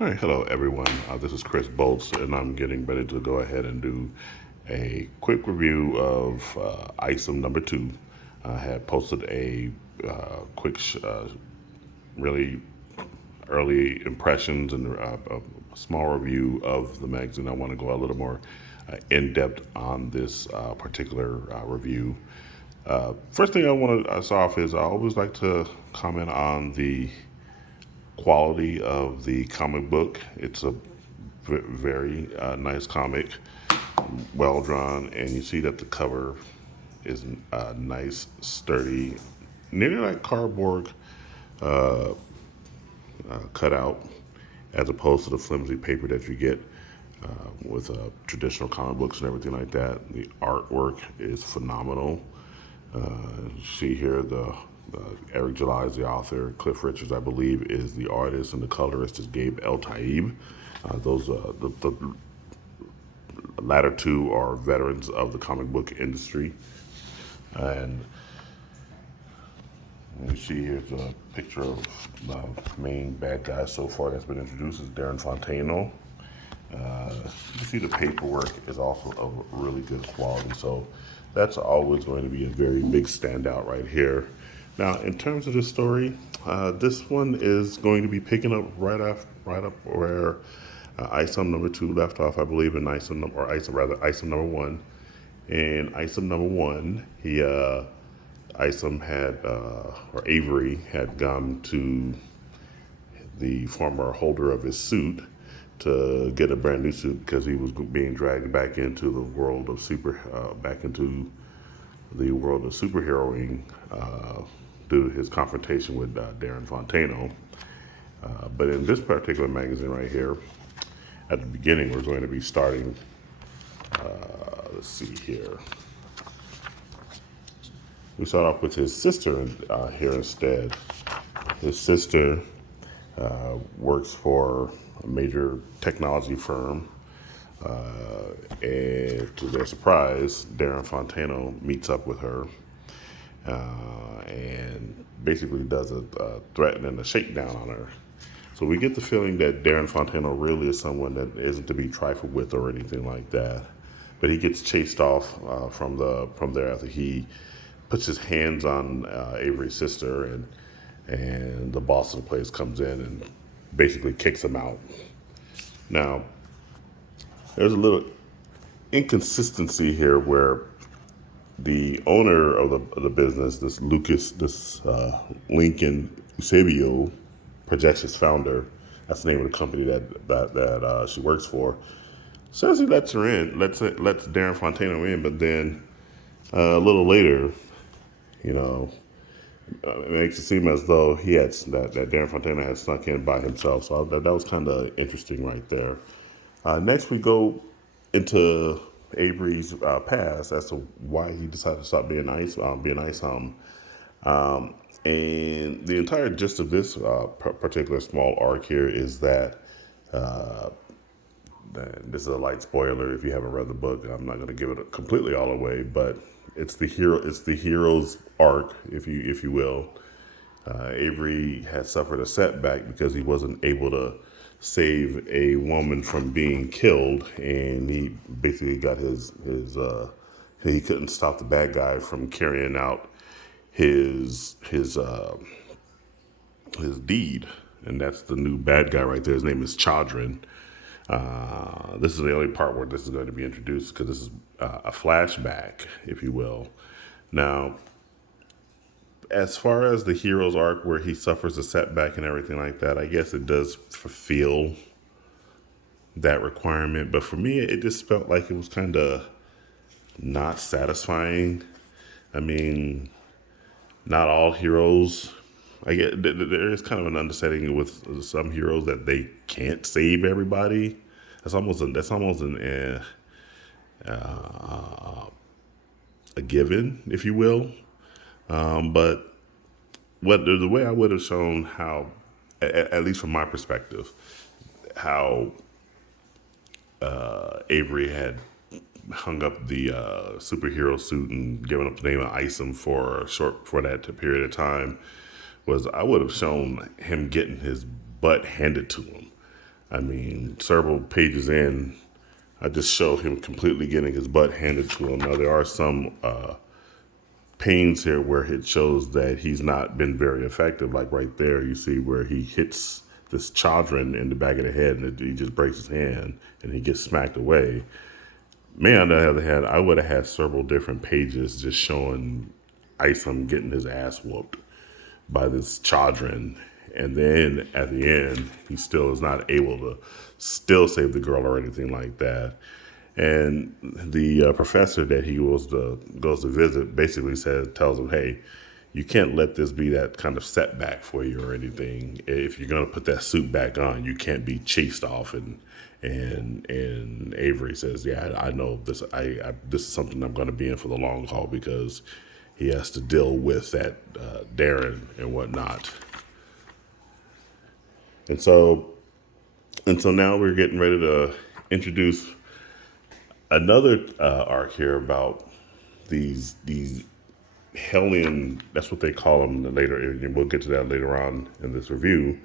All right, hello everyone. This is Chris Bolts, and I'm getting ready to go ahead and do a quick review of Isom number two. I had posted a quick, really early impressions and a small review of the magazine. I want to go a little more in depth on this particular review. First thing I want to start off is I always like to comment on the quality of the comic book. It's a very nice comic, well drawn, and you see that the cover is nice, sturdy, nearly like cardboard cutout, as opposed to the flimsy paper that you get with traditional comic books and everything like that. The artwork is phenomenal. You see here Eric July is the author. Cliff Richards, I believe, is the artist, and the colorist is Gabe El Taib. The latter two are veterans of the comic book industry. And you see here's a picture of the main bad guy so far that's been introduced is Darren Fontano. You see the paperwork is also of really good quality, so that's always going to be a very big standout right here. Now, in terms of the story, this one is going to be picking up right up where Isom number two left off, I believe, in Isom number one. In Isom number one, Isom had, or Avery had gone to the former holder of his suit to get a brand new suit because he was being dragged back into the world of superheroing due to his confrontation with Darren Fontano. But in this particular magazine right here, at the beginning, we're going to be starting. Let's see here. We start off with his sister here instead. His sister works for a major technology firm, and to their surprise, Darren Fontano meets up with her and basically does a threaten and a shakedown on her. So we get the feeling that Darren Fontano really is someone that isn't to be trifled with or anything like that. But he gets chased off from there after he puts his hands on Avery's sister, and the boss of the place comes in and basically kicks him out. Now, there's a little inconsistency here where the owner of the business, this Lincoln Eusebio, Projections founder, that's the name of the company that she works for, says he lets her in, lets Darren Fontano in, but then a little later, you know, it makes it seem as though that Darren Fontana had snuck in by himself. So that was kind of interesting right there. Next, we go into Avery's past as to why he decided to stop being Isom. And the entire gist of this particular small arc here is that this is a light spoiler if you haven't read the book. I'm not going to give it completely all away, but it's the hero's arc, if you will. Avery had suffered a setback because he wasn't able to save a woman from being killed, and he basically got he couldn't stop the bad guy from carrying out his deed, and that's the new bad guy right there. His name is Chadron. This is the only part where this is going to be introduced because this is a flashback, if you will. Now, as far as the hero's arc where he suffers a setback and everything like that, I guess it does fulfill that requirement. But for me, it just felt like it was kind of not satisfying. I mean, not all heroes. I get there is kind of an understanding with some heroes that they can't save everybody. That's almost a given, if you will. But the way I would have shown how, at least from my perspective, how Avery had hung up the superhero suit and given up the name of Isom for that period of time, was I would have shown him getting his butt handed to him. I mean, several pages in, I just show him completely getting his butt handed to him. Now there are some pains here where it shows that he's not been very effective. Like right there, you see where he hits this children in the back of the head, and he just breaks his hand, and he gets smacked away. Me, on the other hand, I would have had several different pages just showing Isom getting his ass whooped by this children. And then at the end, he still is not able to still save the girl or anything like that. And the professor that he goes to visit basically tells him, "Hey, you can't let this be that kind of setback for you or anything. If you're gonna put that suit back on, you can't be chased off." And Avery says, "Yeah, I know this. This is something I'm going to be in for the long haul because he has to deal with that Darren and whatnot." And so now we're getting ready to introduce another arc here about these Hellion, that's what they call them later, and we'll get to that later on in this review.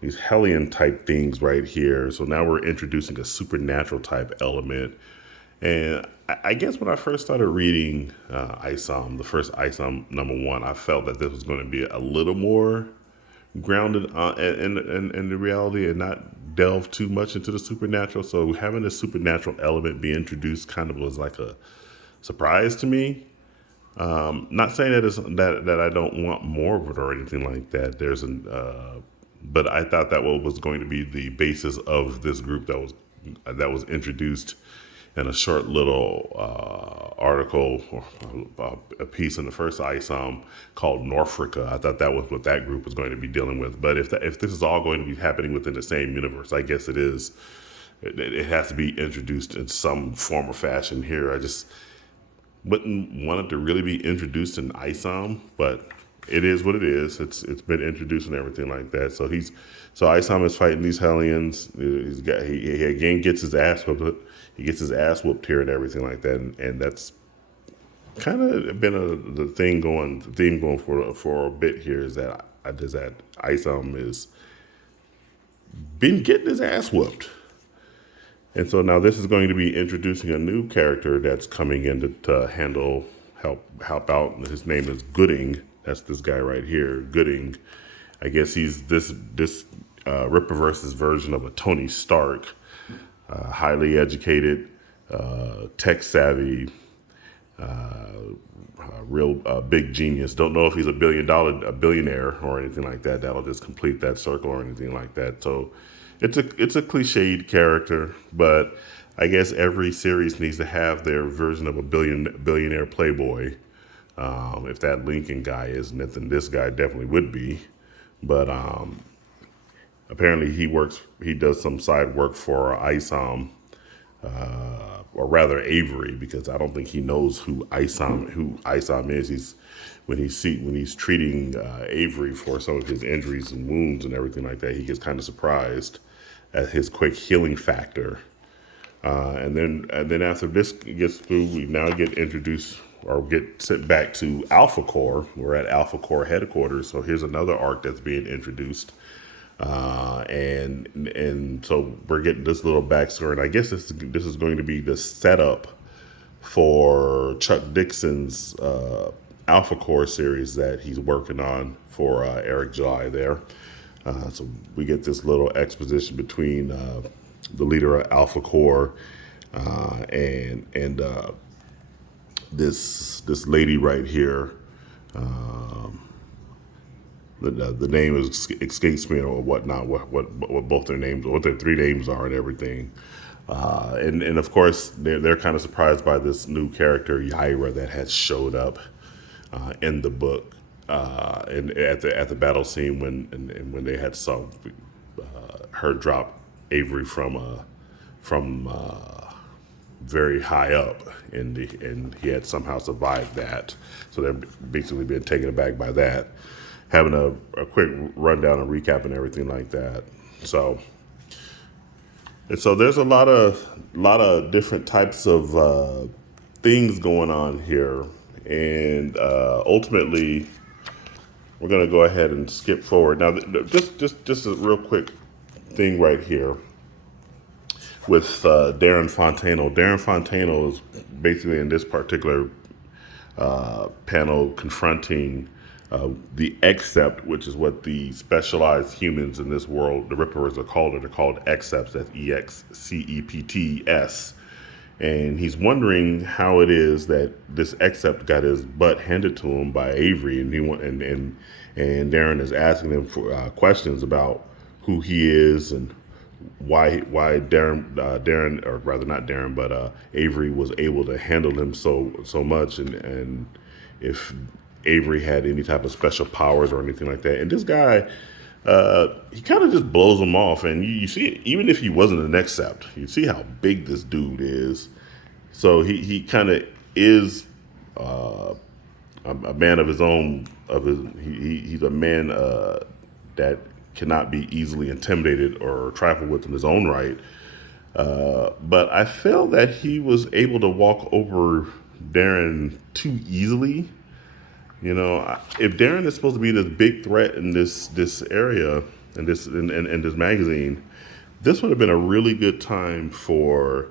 These Hellion type things right here. So now we're introducing a supernatural type element. And I guess when I first started reading Isom, the first Isom #1, I felt that this was going to be a little more grounded in the reality and not delve too much into the supernatural. So having a supernatural element be introduced kind of was like a surprise to me. Not saying that I don't want more of it or anything like that. But I thought that was going to be the basis of this group that was introduced in a short little article or a piece in the first Isom called Norfrica. I thought that was what that group was going to be dealing with. But if this is all going to be happening within the same universe, I guess it is. It has to be introduced in some form or fashion here. I just wouldn't want it to really be introduced in Isom, but it is what it is. It's been introduced and everything like that. So Isom is fighting these Hellions. He again gets his ass whooped. He gets his ass whooped here and everything like that, and that's kind of been the theme going for a bit here is that Isom is been getting his ass whooped. And so now this is going to be introducing a new character that's coming in to help out. His name is Gooding. That's this guy right here, Gooding. I guess he's this Rippaverse's version of a Tony Stark, highly educated, tech savvy, real big genius. Don't know if he's a billionaire or anything like that. That'll just complete that circle or anything like that. So it's a cliched character, but I guess every series needs to have their version of a billionaire playboy. If that Lincoln guy isn't it, then this guy definitely would be. But apparently he does some side work for Isom, or rather Avery, because I don't think he knows who Isom is. When he's treating Avery for some of his injuries and wounds and everything like that, he gets kind of surprised at his quick healing factor. And then after this gets through, we now get introduced or get sent back to Alpha Core. We're at Alpha Core headquarters. So here's another arc that's being introduced. And so we're getting this little backstory, and I guess this is going to be the setup for Chuck Dixon's Alpha Core series that he's working on for Eric July there. So we get this little exposition between the leader of Alpha Core and this lady right here. The name escapes me or whatnot. What both their names, what their three names are, and everything. And of course they're kind of surprised by this new character Yaira that has showed up in the book and at the battle scene when they had saw her drop Avery from very high up, and he had somehow survived that. So they're basically being taken aback by that. Having a quick rundown and recap and everything like that. So there's a lot of different types of things going on here, and ultimately we're gonna go ahead and skip forward. Now, just a real quick thing right here. with Darren Fontano. Darren Fontano is basically in this particular panel confronting the Except, which is what the specialized humans in this world, the Ripperers, are called. They're called Excepts. That's EXCEPTS. And he's wondering how it is that this Except got his butt handed to him by Avery, and and Darren is asking him for questions about who he is and why Darren, or rather not Darren, but Avery was able to handle him so much, and if Avery had any type of special powers or anything like that. And this guy, he kind of just blows him off, and you see it, even if he wasn't an Accept, you see how big this dude is. So he kind of is a man of his own. He's a man that cannot be easily intimidated or trifled with in his own right. But I feel that he was able to walk over Darren too easily. You know, if Darren is supposed to be this big threat in this area, in this magazine, this would have been a really good time for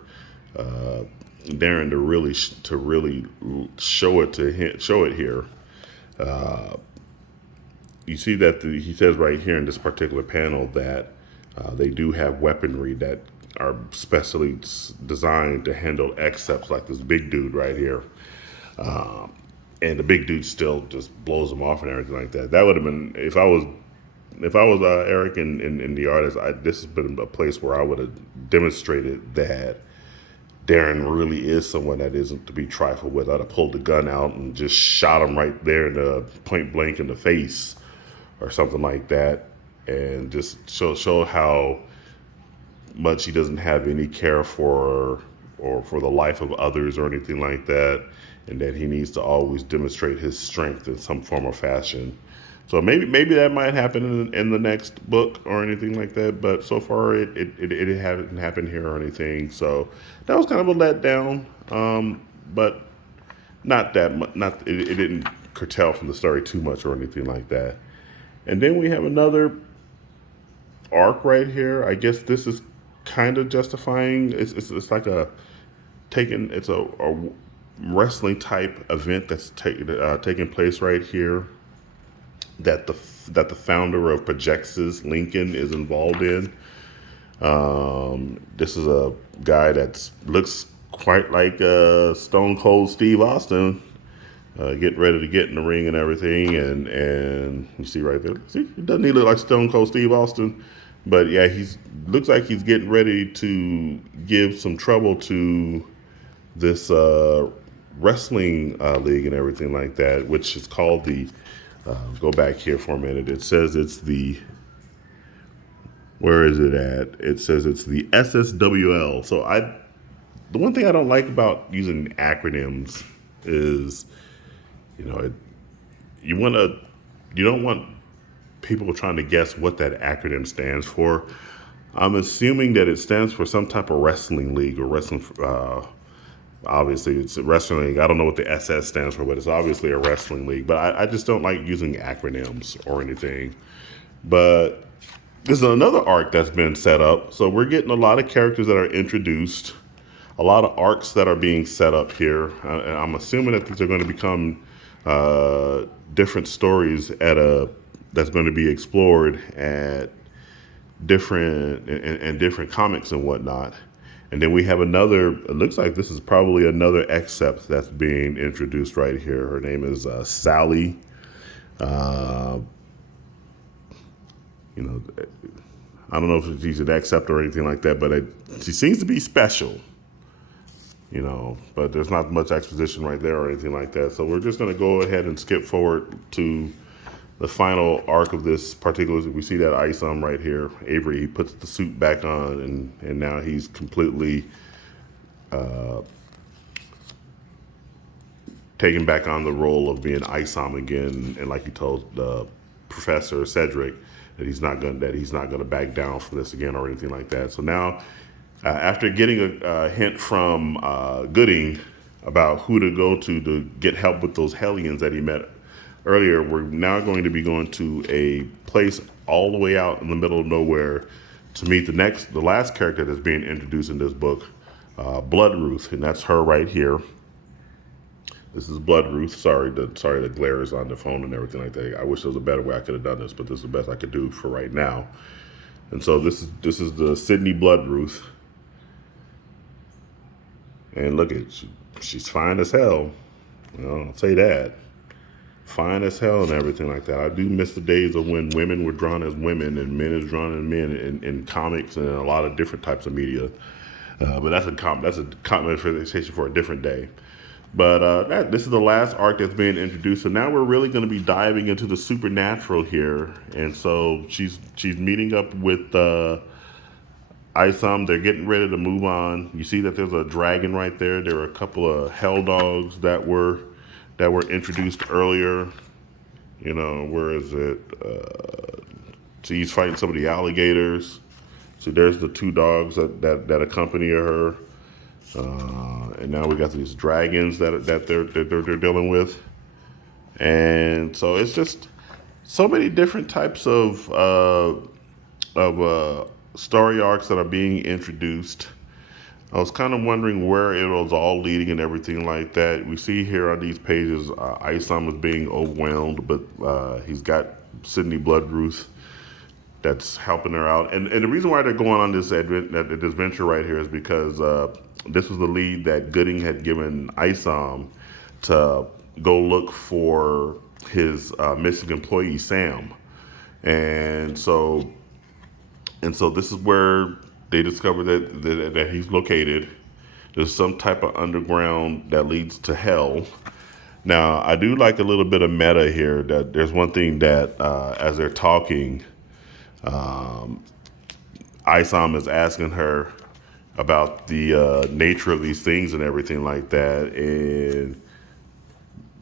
Darren to really show it here. You see that he says right here in this particular panel that they do have weaponry that are specially designed to handle Excepts, like this big dude right here. And the big dude still just blows him off and everything like that. That would have been, if I was Eric and the artist, this has been a place where I would have demonstrated that Darren really is someone that isn't to be trifled with. I'd have pulled the gun out and just shot him right there in the point blank in the face or something like that, and just show how much he doesn't have any care for the life of others or anything like that, and that he needs to always demonstrate his strength in some form or fashion. So maybe that might happen in the next book or anything like that, but so far it hasn't happened here or anything. So that was kind of a letdown, but not that much. It didn't curtail from the story too much or anything like that. And then we have another arc right here. I guess this is kind of justifying. It's like a wrestling type event that's taking place right here, that the founder of Projexis, Lincoln, is involved in. This is a guy that looks quite like Stone Cold Steve Austin, getting ready to get in the ring and everything. And you see right there, doesn't he look like Stone Cold Steve Austin? But yeah, looks like he's getting ready to give some trouble to this wrestling league and everything like that, which is called the. Go back here for a minute. It says it's the. Where is it at? It says it's the SSWL. So the one thing I don't like about using acronyms is, you don't want people trying to guess what that acronym stands for. I'm assuming that it stands for some type of wrestling league or wrestling. Obviously, it's a wrestling league. I don't know what the SS stands for, but it's obviously a wrestling league. But I just don't like using acronyms or anything. But this is another arc that's been set up. So we're getting a lot of characters that are introduced, a lot of arcs that are being set up here. And I'm assuming that these are going to become different stories that's going to be explored at different comics and whatnot. And then we have another, it looks like this is probably another Except that's being introduced right here. Her name is Sally. I don't know if she's an Except or anything like that, but she seems to be special. But there's not much exposition right there or anything like that. So we're just going to go ahead and skip forward to the final arc of this particular. We see that Isom right here. Avery, he puts the suit back on, and now he's completely taking back on the role of being Isom again. And like he told Professor Cedric that he's not gonna back down from this again or anything like that. So now, after getting a hint from Gooding about who to go to get help with those Hellions that he met earlier, we're now going to be going to a place all the way out in the middle of nowhere to meet the last character that's being introduced in this book, Blood Ruth, and that's her right here. This is Blood Ruth. Sorry the glare is on the phone and everything like that. I wish there was a better way I could have done this, but this is the best I could do for right now. And so this is the Sydney Blood Ruth, and look at she's fine as hell. I'll say that. Fine as hell and everything like that. I do miss the days of when women were drawn as women and men is drawn as men in comics and in a lot of different types of media. But that's a conversation for a different day. But this is the last arc that's being introduced. So now we're really going to be diving into the supernatural here. And so she's meeting up with Isom. They're getting ready to move on. You see that there's a dragon right there. There were a couple of hell dogs that were introduced earlier. Where is it? So he's fighting some of the alligators. So there's the two dogs that accompany her. And now we got these dragons that they're dealing with. And so it's just so many different types of story arcs that are being introduced. I was kind of wondering where it was all leading and everything like that. We see here on these pages, Isom is being overwhelmed, but he's got Sydney Blood Ruth that's helping her out. And the reason why they're going on this adventure right here is because this was the lead that Gooding had given Isom to go look for his missing employee, Sam. And so this is where they discover that he's located. There's some type of underground that leads to hell. Now, I do like a little bit of meta here. That there's one thing that as they're talking, Isom is asking her about the nature of these things and everything like that. And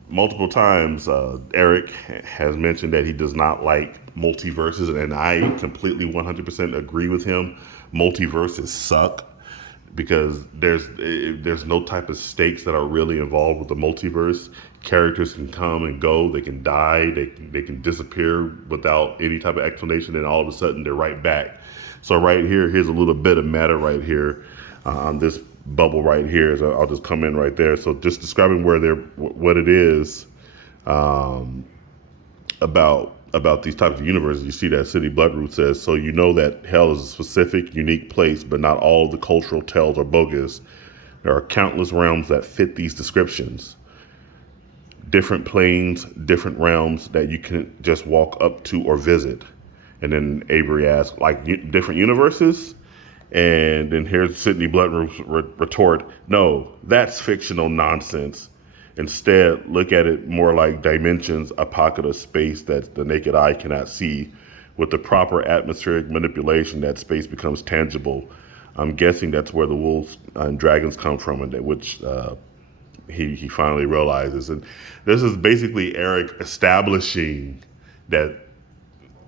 multiple times, Eric has mentioned that he does not like multiverses, and I completely 100% agree with him. Multiverses suck because there's no type of stakes that are really involved with the multiverse. Characters can come and go, they can die, they can disappear without any type of explanation, and all of a sudden they're right back. So here's a little bit of matter right here on this bubble right here. So I'll just come in right there. So just describing what it is about these types of universes. You see that City Bloodroot says, so you know that hell is a specific, unique place, but not all of the cultural tales are bogus. There are countless realms that fit these descriptions. Different planes, different realms that you can just walk up to or visit. And then Avery asks, like different universes? And then here's Sydney Bloodroot's retort, no, that's fictional nonsense. Instead, look at it more like dimensions, a pocket of space that the naked eye cannot see. With the proper atmospheric manipulation, that space becomes tangible. I'm guessing that's where the wolves and dragons come from, and which he finally realizes. And this is basically Eric establishing that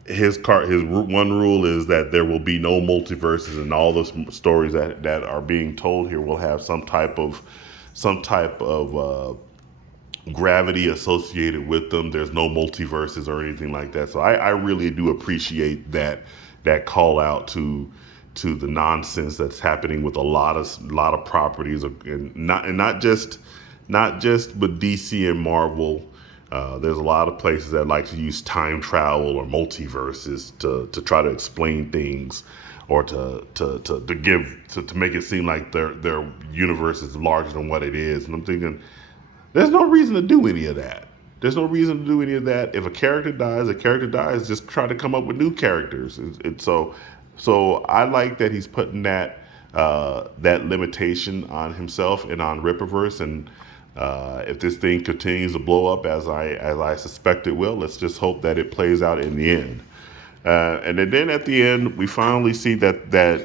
his one rule is that there will be no multiverses, and all the stories that are being told here will have some type of gravity associated with them. There's no multiverses or anything like that. So I really do appreciate that call out to the nonsense that's happening with a lot of properties, and not just with DC and Marvel. There's a lot of places that like to use time travel or multiverses to try to explain things, or to make it seem like their universe is larger than what it is. And I'm thinking, there's no reason to do any of that. There's no reason to do any of that. If a character dies. Just try to come up with new characters. So I like that he's putting that limitation on himself and on Rippaverse. And if this thing continues to blow up as I suspect it will, let's just hope that it plays out in the end. And then at the end, we finally see that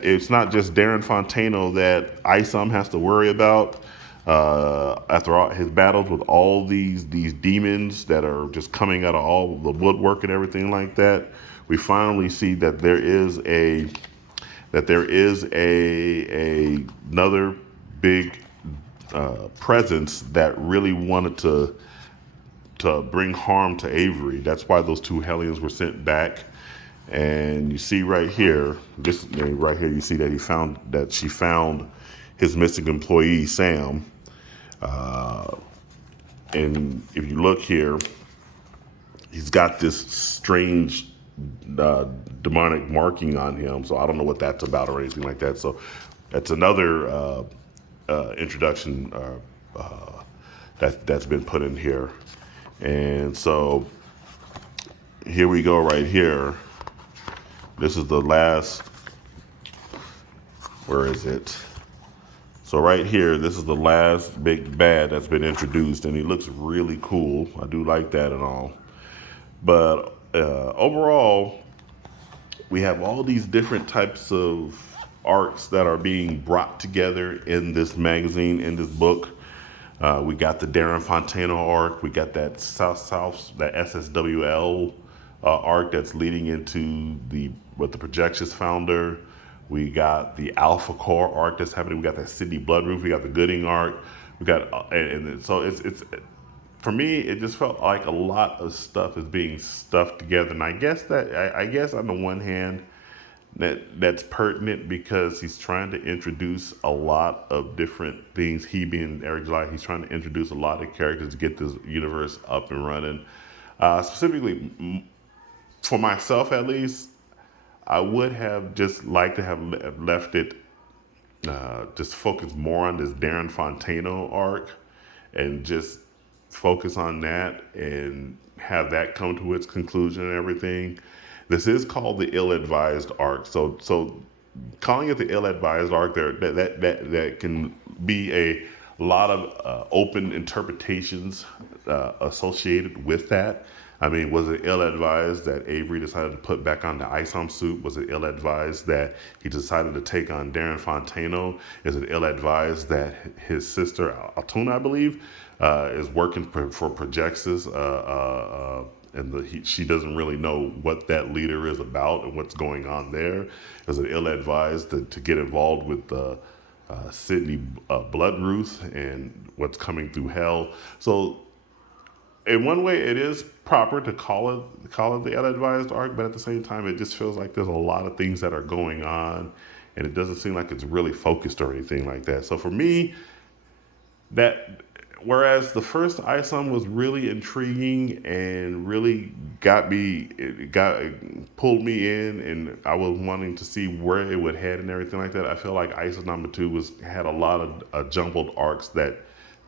it's not just Darren Fontano that Isom has to worry about. After all his battles with all these demons that are just coming out of all the woodwork and everything like that, we finally see that there is another big presence that really wanted to bring harm to Avery. That's why those two Hellions were sent back. And you see right here, this right here, you see that she found his missing employee, Sam. And if you look here, he's got this strange uh, demonic marking on him. So I don't know what that's about or anything like that. So that's another introduction that's been put in here. And so here we go right here. This is the last, where is it? So right here, this is the last big bad that's been introduced, and he looks really cool. I do like that and all. But overall, we have all these different types of arcs that are being brought together in this magazine, in this book. We got the Darren Fontano arc. We got that that SSWL arc that's leading into the Projections founder. We got the Alpha Core arc that's happening. We got that Sydney Bloodroof. We got the Gooding arc. We got and so it's for me, it just felt like a lot of stuff is being stuffed together. And I guess on the one hand, that's pertinent because he's trying to introduce a lot of different things. He being Eric July, he's trying to introduce a lot of characters to get this universe up and running. Specifically, for myself at least, I would have just liked to have left it just focus more on this Darren Fontano arc and just focus on that and have that come to its conclusion and everything. This is called the ill-advised arc. So calling it the ill-advised arc there that can be a lot of open interpretations associated with that. I mean, was it ill-advised that Avery decided to put back on the Isom suit? Was it ill-advised that he decided to take on Darren Fontano? Is it ill-advised that his sister, Altuna, I believe, is working for Projectus, and she doesn't really know what that leader is about and what's going on there? Is it ill-advised to get involved with Sydney Bloodruth and what's coming through hell? So in one way, it is proper to call it the ill-advised arc, but at the same time, it just feels like there's a lot of things that are going on, and it doesn't seem like it's really focused or anything like that. So for me, whereas the first Isom was really intriguing and really pulled me in, and I was wanting to see where it would head and everything like that. I feel like Isom number 2 had a lot of jumbled arcs that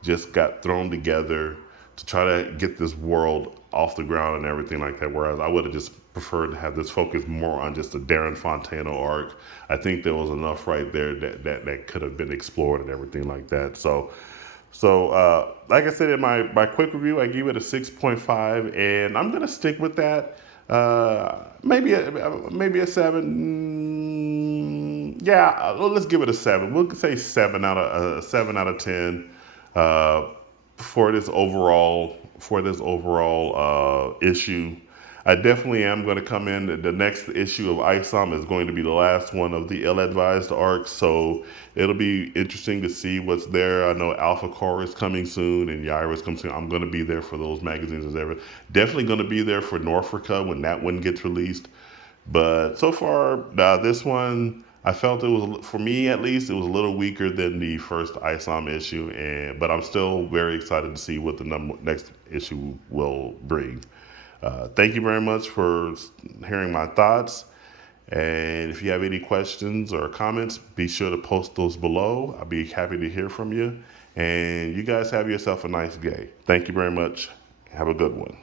just got thrown together to try to get this world off the ground and everything like that. Whereas I would have just preferred to have this focus more on just the Darren Fontano arc. I think there was enough right there that could have been explored and everything like that. So like I said in my quick review, I gave it a 6.5, and I'm gonna stick with that. Maybe a 7. Yeah, well, let's give it a 7. We'll say 7 out of 10. For this overall issue. I definitely am going to come in. The next issue of Isom is going to be the last one of the ill-advised arcs, so it'll be interesting to see what's there. I know Alpha Core is coming soon and Yaira's coming soon. I'm going to be there for those magazines as ever. Definitely going to be there for Norfolka when that one gets released. But so far, this one, I felt it was, for me at least, it was a little weaker than the first Isom issue, but I'm still very excited to see what the next issue will bring. Thank you very much for hearing my thoughts. And if you have any questions or comments, be sure to post those below. I'll be happy to hear from you. And you guys have yourself a nice day. Thank you very much. Have a good one.